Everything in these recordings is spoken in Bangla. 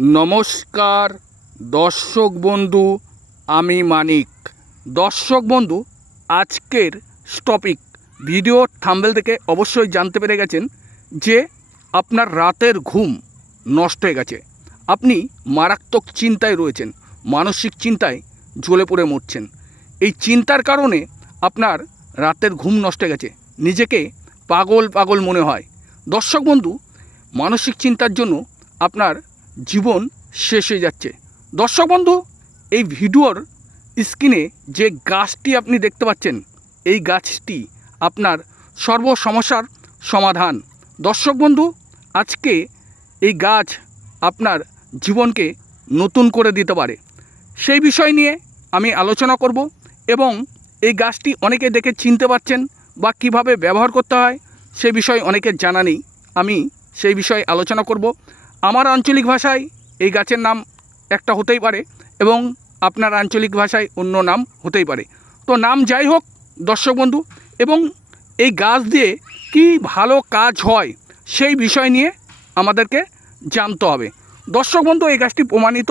নমস্কার, দর্শক বন্ধু, আমি মানিক। দর্শক বন্ধু, আজকের টপিক ভিডিও থাম্বেল থেকে অবশ্যই জানতে পেরে গেছেন যে আপনার রাতের ঘুম নষ্ট হয়ে গেছে। আপনি মারাত্মক চিন্তায় রয়েছেন, মানসিক চিন্তায় জ্বলে পড়ে মরছেন। এই চিন্তার কারণে আপনার রাতের ঘুম নষ্ট হয়ে গেছে। নিজেকে পাগল পাগল মনে হয়। দর্শক বন্ধু, মানসিক চিন্তার জন্য আপনার জীবন শেষ হয়ে যাচ্ছে। দর্শক বন্ধু, এই ভিডিওর স্ক্রিনে যে গাছটি আপনি দেখতে পাচ্ছেন, এই গাছটি আপনার সর্ব সমস্যার সমাধান। দর্শক বন্ধু, আজকে এই গাছ আপনার জীবনকে নতুন করে দিতে পারে। সেই বিষয় নিয়ে আমি আলোচনা করব এবং এই গাছটি অনেকে দেখে চিনতে পারছেন বা কীভাবে ব্যবহার করতে হয়, সে বিষয়ে অনেকের জানা নেই। আমি সেই বিষয়ে আলোচনা করব। আমার আঞ্চলিক ভাষায় এই গাছের নাম একটা হতেই পারে এবং আপনার আঞ্চলিক ভাষায় অন্য নাম হতেই পারে। তো নাম যাই হোক, দর্শক বন্ধু, এবং এই গাছ দিয়ে কি ভালো কাজ হয় সেই বিষয় নিয়ে আমাদেরকে জানতে হবে। দর্শক বন্ধু, এই গাছটি প্রমাণিত।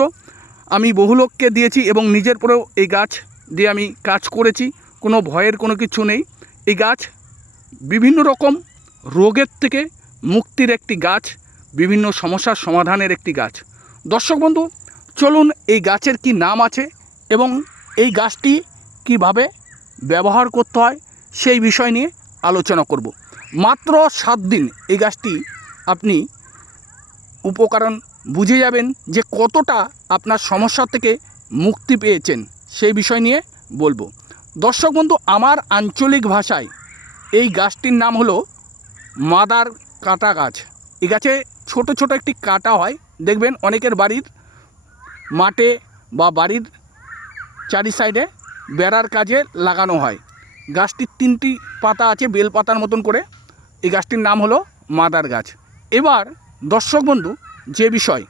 আমি বহু লোককে দিয়েছি এবং নিজের পরেও এই গাছ দিয়ে আমি কাজ করেছি, কোনো ভয়ের কোনো কিছু নেই। এই গাছ বিভিন্ন রকম রোগের থেকে মুক্তির একটি গাছ। বিভিন্ন সমস্যার সমাধানের একটি গাছ। দর্শক বন্ধু, চলুন এই গাছের কি নাম আছে এবং এই গাছটি কীভাবে ব্যবহার করতে হয় সেই বিষয় নিয়ে আলোচনা করব। মাত্র সাত দিন এই গাছটি আপনি উপকরণ বুঝে যাবেন যে কতটা আপনার সমস্যা থেকে মুক্তি পেয়েছেন সেই বিষয় নিয়ে বলব। দর্শক বন্ধু, আমার আঞ্চলিক ভাষায় এই গাছটির নাম হলো মাদার কাটা গাছ। এই গাছে ছোট ছোট একটি কাটা হয়। দেখবেন অনেকের বাড়ির মাঠে বা বাড়ির চারি সাইডে বেড়ার কাজে লাগানো হয়। গাছটির তিনটি পাতা আছে বেল পাতার মতন করে। এই গাছটির নাম হলো মাদার গাছ। এবার দর্শক বন্ধু, যে বিষয়,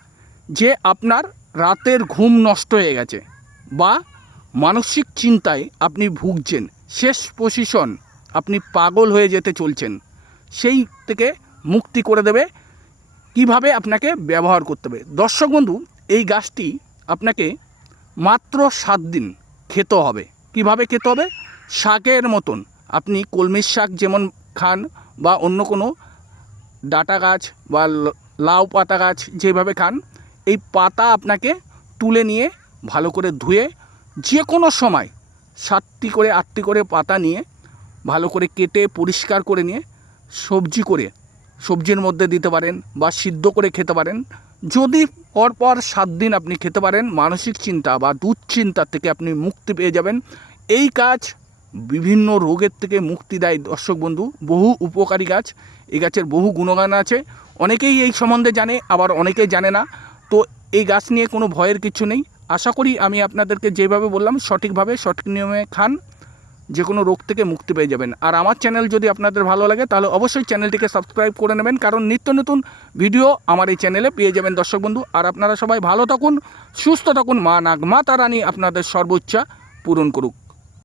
যে আপনার রাতের ঘুম নষ্ট হয়ে গেছে বা মানসিক চিন্তায় আপনি ভুগছেন, শেষ পজিশন আপনি পাগল হয়ে যেতে চলছেন, সেই থেকে মুক্তি করে দেবে কীভাবে আপনাকে ব্যবহার করতে হবে? দর্শক বন্ধু, এই গাছটি আপনাকে মাত্র সাত দিন খেতে হবে। কীভাবে খেতে হবে? শাকের মতন। আপনি কলমির শাক যেমন খান বা অন্য কোনো ডাটা গাছ বা লাউ পাতা গাছ যেভাবে খান, এই পাতা আপনাকে তুলে নিয়ে ভালো করে ধুয়ে যে কোনো সময় সাতটি করে আটটি করে পাতা নিয়ে ভালো করে কেটে পরিষ্কার করে নিয়ে সবজি করে সবজির মধ্যে দিতে পারেন বা সিদ্ধ করে খেতে পারেন। যদি পরপর সাত দিন আপনি খেতে পারেন, মানসিক চিন্তা বা দুশ্চিন্তার থেকে আপনি মুক্তি পেয়ে যাবেন। এই কাজ বিভিন্ন রোগের থেকে মুক্তি দেয় দর্শক বন্ধু, বহু উপকারী গাছ। এই গাছের বহু গুণগান আছে। অনেকেই এই সম্বন্ধে জানে, আবার অনেকেই জানে না। তো এই গাছ নিয়ে কোনো ভয়ের কিছু নেই। আশা করি আমি আপনাদেরকে যেভাবে বললাম, সঠিকভাবে, সঠিক নিয়মে খান। যে কোনো রোগ থেকে মুক্তি পেয়ে যাবেন। আর আমার চ্যানেল যদি আপনাদের ভালো লাগে, তাহলে অবশ্যই চ্যানেলটিকে সাবস্ক্রাইব করে নেবেন। কারণ নিত্য নতুন ভিডিও আমার এই চ্যানেলে পেয়ে যাবেন দর্শক বন্ধু। আর আপনারা সবাই ভালো থাকুন, সুস্থ থাকুন। মা নাগ মা তারানি আপনাদের সর্বোচ্চা পূরণ করুক।